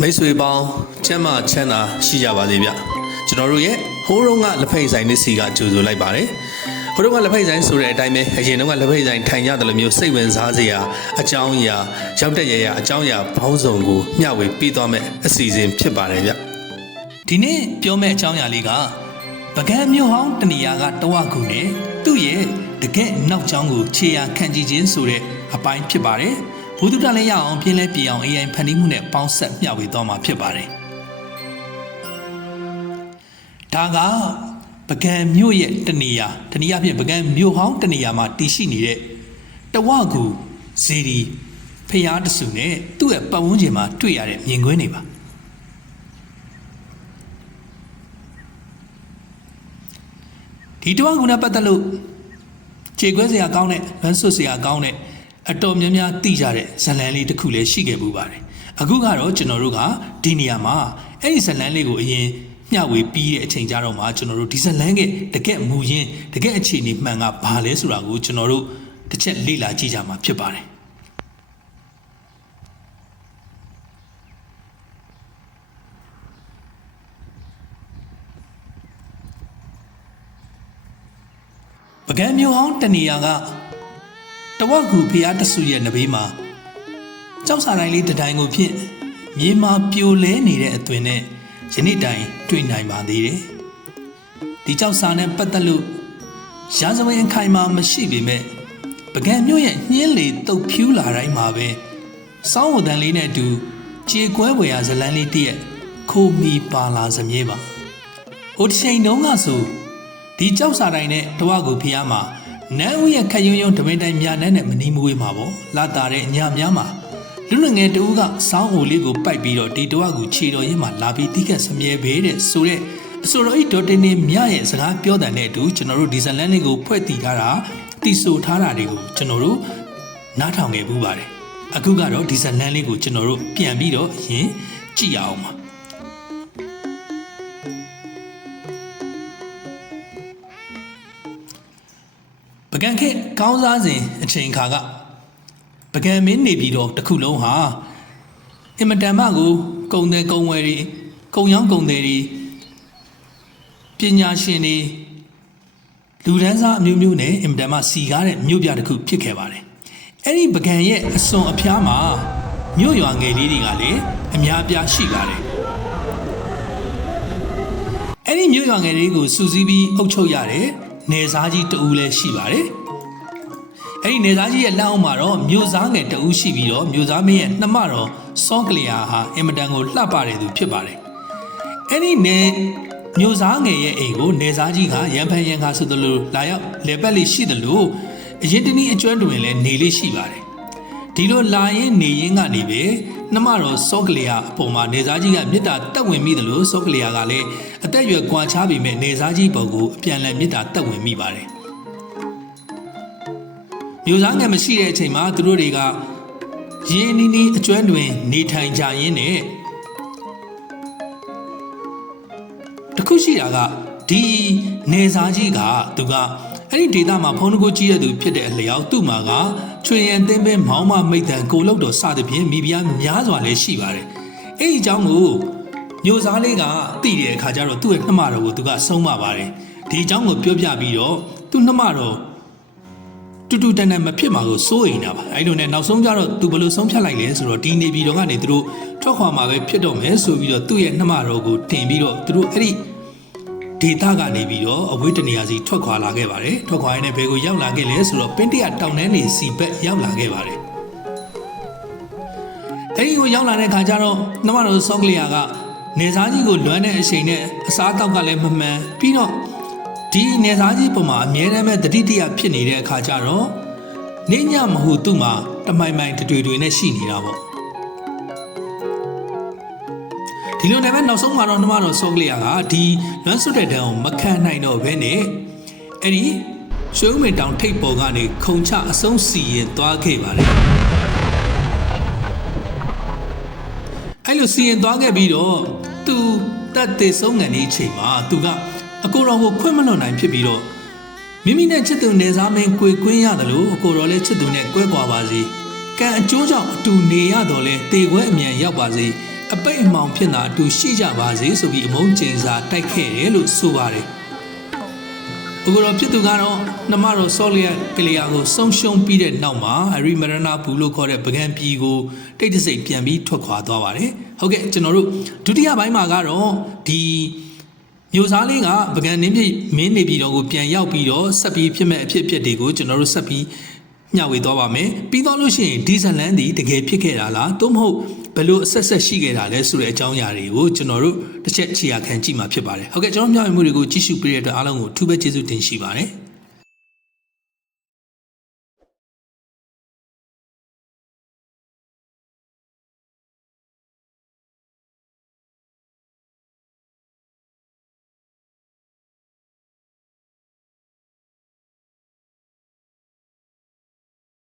မိတ်ဆွေပေါင်းကျမ်းမာချမ်းသာရှိကြပါစေဗျကျွန်တော်တို့ရဲ့ဟိုးတုန်းကလက်ဖက်ဆိုင်နစ်စီကကြိုဆိုလိုက်ပါတယ်ဟိုးတုန်းကလက်ဖက်ဆိုင်ဆိုတဲ့အတိုင်းပဲအရင်တုန်းကလက်ဖက်ဆိုင်ထိုင်ရတယ်လို့မျိုးစိတ်ဝင်စားစရာအကြောင်းအရာရောက်တဲ့ရအကြောင်းအရာဘောင်းဆောင်ကိုမျှဝေပေးသွားမယ်အစီအစဉ်ဖြစ်ပါတယ်ဗျဒီနေ့ပြောမယ့်အကြောင်းအရာလေးကပကံမြို့ဟောင်းတနေရာကတဝခုနဲ့သူ့ရဲ့တကယ့်နောက်ကျောင်းကိုခြေရာခံကြည့်ခြင်းဆိုတဲ့အပိုင်းဖြစ်ပါတယ်ဘုဒ္ဓတလည်းရအောင်ပြင်းလဲပြေအောင် AI ဖန်တီးမှုနဲ့ပေါင်းဆက်မျှဝေသွားမှာဖြစ်ပါတယ်ဒါကပကံမြို့ရဲ့တနေရာဖြင့်ပကံမြို့ဟောင်းတနေရာမှာတည်ရှိနေတဲ့တဝကူဇေဒီဖျားတဆူနဲ့သူ့ရဲ့ပတ်ဝန်းကျင်မှာတွေ့ရတဲ့မြင်ကွင်းတွေပါဒီတဝကူနဲ့ပတ်သက်လို့ခြေခွဲစရာကောင်းတဲ့လမ်းဆွတ်စရာကောင်းတဲ့အတော်များများသိကြတဲ့ဇလန်းလေးတစ်ခုလည်းရှိခဲ့ပူပါတယ်အခုကတော့ကျွန်တော်တို့ကဒီနေရာမှာအဲ့ဒီဇလန်းလေးကိုအရင်မျှဝေပြီးတဲ့အချိန်ကြတော့မှကျွန်တော်တို့ဒီဇလန်းကတကယ့်မူရင်းတကယ့်အခြေအနေမှန်ကဘာလဲဆိုတာကိုကျွန်တော်တို့တစ်ချက်လေ့လာကြည့်ကြမှာဖြစ်ပါတယ်ပကံမြို့ဟောင်းတနေရာကတဝက်ကူဖျားတဆူရဲ့နဘေးမှာကြောက်စာတိုင်းလေးတတိုင်းကိုဖြင့်မြေမှာပြိုလဲနေတဲ့အသွင်နဲ့ယနေ့တိုင်တွေ့နိုင်ပါသေးတယ်ဒီကြောက်စာနဲ့ပတ်သက်လို့ရာဇဝင်အခိုင်အမာမရှိပေမဲ့ပကံမြို့ရဲ့ညှင်းလေတုတ်ဖြူးလာတိုင်းမှာပဲစောင်းဝတန်လေးနဲ့အတူကြေကွဲဝယ်ရဇလန်းလေးတည့်ခိုမီပါလာစမြဲပါဟိုတစ်ချိန်တုန်းကဆိုဒီကြောက်စာတိုင်းနဲ့တဝက်ကူဖျားမှာနန်းဦးရဲ့ခက်ယုံယုံဓမင်းတိုင်းမြနန်းနဲ့မနီးမဝေးမှာပေါ့လာတာတဲ့ညများမှာလူငယ်တူကစောင်းအိုလေးကိုပိုက်ပြီးတော့ဒီတဝက်ကူခြေတော်ရင်းမှာလာပြီးတိခတ်စမြဲပဲတဲ့ဆိုတဲ့အဆိုတော်ဤဒေါ်တင်နေမြရဲ့စကားပြောတဲ့အတူကျွန်တော်တို့ဒီဇလန်လေးကိုဖွဲ့တည်ထားတာတီဆိုထားတာတွေကိုကျွန်တော်တို့နားထောင်ခဲ့ပူးပါတယ်အခုကတော့ဒီဇလန်လေးကိုကျွန်တော်တို့ပြန်ပြီးတော့အရင်ကြည့်ရအောင်ပါပကံခေကောင်းစားစဉ်အချိန်ခါကပကံမင်းနေပြီးတော့တစ်ခုလုံးဟာအင်မတန်မှကိုကုံတယ်ကုံဝယ်တွေကုံရောင်းကုံတယ်တွေပညာရှင်တွေလူဒန်းစားအမျိုးမျိုးနဲ့အင်မတန်မှစီကားတဲ့မြို့ပြတစ်ခုဖြစ်ခဲ့ပါတယ်အဲ့ဒီပကံရဲ့အစွန်အဖျားမှာမြို့ရွာငယ်လေးတွေကလည်းအများအပြားရှိပါတယ်အဲ့ဒီမြို့ရွာငယ်လေးကိုစူးစီးပြီးအုပ်ချုပ်ရတဲ့နေစားကြီးတဦးလည်းရှိပါတယ်အဲ့ဒီနေသားကြီးရဲ့လက်အောက်မှာတော့မြို့သားငယ်တဦးရှိပြီးတော့မြို့သားမင်းရဲ့နှမတော်စောကလျာဟာအင်မတန်ကိုလှပတဲ့သူဖြစ်ပါတယ်အဲ့ဒီမြို့သားငယ်ရဲ့အိမ်ကိုနေသားကြီးကရန်ဖန်ရန်ခါဆိုသလိုလာရောက်လေပတ်လေးရှိသလိုအရင်တနည်းအကျွမ်းတွင်လည်းနေလေးရှိပါတယ်ဒီလိုလာရင်နေရင်းကနေပဲနှမတော်စောကလျာအပေါ်မှာနေသားကြီးကမေတ္တာတက်ဝင်မိသလိုစောကလျာကလည်းအသက်အရွယ်ကွာခြားပေမဲ့နေသားကြီးပေါ်ကိုအပြန်လည်မေတ္တာတက်ဝင်မိပါတယ်မြို့သားငယ်မရှိတဲ့အချိန်မှာသူတို့တွေကရင်းနီးနီးအကျွမ်းတွင်နေထိုင်ကြရင်းနဲ့တခုရှိတာကဒီနေသားကြီးကသူကအဲ့ဒီဒေသမှာဖုန်းတကူကြီးတဲ့သူဖြစ်တဲ့အလျောက်သူ့မှာကချွေရန်သင်းပင်မောင်းမမိတ်တန်ကိုလောက်တော်စသဖြင့်မိဖုရားများစွာလည်းရှိပါတယ်အဲ့ဒီအကြောင်းကိုမြို့သားလေးကသိတဲ့အခါကျတော့သူ့ရဲ့နှမတော်ကိုသူကဆုံးမပါတယ်ဒီအကြောင်းကိုပြောပြပြီးတော့သူ့နှမတော်တူတူတန်တန်မဖြစ်မှာကိုစိုးရိမ်တာပါအဲ့လိုနဲ့နောက်ဆုံးကျတော့သူဘယ်လိုဆုံးဖြတ်လိုက်လဲဆိုတော့ဒီနေပြည်တော်ကနေသူတို့ထွက်ခွာမှာပဲဖြစ်တော့မယ်ဆိုပြီးတော့သူ့ရဲ့နှမတော်ကိုတင်ပြီးတော့သူတို့အဲ့ဒီဒေသကနေပြီးတော့အဝေးတနေရာစီထွက်ခွာလာခဲ့ပါတယ်ထွက်ခွာရင်းနဲ့ဘယ်ကိုရောက်လာခဲ့လဲဆိုတော့ပင်းတရတောင်တန်းနေစီဘက်ရောက်လာခဲ့ပါတယ်အဲ့ဒီကိုရောက်လာတဲ့ခါကျတော့နှမတော်စောကလျာကနေစားကြီးကိုလွမ်းတဲ့အချိန်နဲ့အစားအသောက်ကလည်းမမှန်ပြီးတော့ဒီနေသားကြီးပုံမှာအမြဲတမ်းပဲတတိတရဖြစ်နေတဲ့အခါကျတော့နေညမဟုတ်သူ့မှာတမိုင်မိုင်တွေနဲ့ရှိနေတာပေါ့ဒီလိုနဲ့ပဲနောက်ဆုံးမှာတော့နှမတော်စောကလျာကဒီလွမ်းဆွတ်တဲ့တန်းကိုမခံနိုင်တော့ဘဲနဲ့အဲ့ဒီရွှေဦးမေတောင်ထိပ်ပေါ်ကနေခုံချအဆုံးစီရင်သွားခဲ့ပါတယ်အဲ့လိုစီရင်သွားခဲ့ပြီးတော့သူတက်သေးဆုံးငံဒီအချိန်မှာသူကအကိုတော်ကိုခွင့်မလွတ်နိုင်ဖြစ်ပြီးတော့မိမိနဲ့ချစ်သူနေစားမင်းကိုကွင်းရတယ်လို့အကိုတော်လည်းချစ်သူနဲ့ကွဲကွာပါစေကံအကျိုးကြောင့်အတူနေရတော့လဲတေခွဲအမြန်ရောက်ပါစေ အပိတ်အမှောင်ဖြစ်တာအတူရှိကြပါစေဆိုပြီးအမုန်းကျင်စာတိုက်ခဲ့တယ်လို့ဆိုပါတယ်ဘုရားဖြစ်သူကတော့နှမတော်ဆောလျက်ကလျာကိုဆုံးရှုံးပြီးတဲ့နောက်မှာအရိမရဏဘူးလို့ခေါ်တဲ့ပကံပြည်ကိုတိတ်တဆိတ်ပြန်ပြီးထွက်ခွာသွားပါတယ်ဟုတ်ကဲ့ကျွန်တော်တို့ဒုတိယပိုင်းမှာကတော့ဒီမျိုးစားလေးကပကံနင်းပြမင်းနေပြည်တော်ကိုပြန်ရောက်ပြီးတော့ဆက်ပြီးဖြစ်မဲ့အဖြစ်တွေကိုကျွန်တော်တို့ဆက်ပြီးညှဝေသွားပါမယ်ပြီးတော့လို့ရှိရင်ဒီဇလန်ဒီတကယ်ဖြစ်ခဲ့တာလားသို့မဟုတ်ဘယ်လိုအဆက်ရှိခဲ့တာလဲဆိုတဲ့အကြောင်းအရာတွေကိုကျွန်တော်တို့တစ်ချက်ခြေရာခံကြည့်မှာဖြစ်ပါတယ်ဟုတ်ကဲ့ကျွန်တော်မျှဝေမှုတွေကိုကြည့်ရှုပေးတဲ့အတွက်အားလုံးကိုအထူးပဲကျေးဇူးတင်ရှိပါတယ်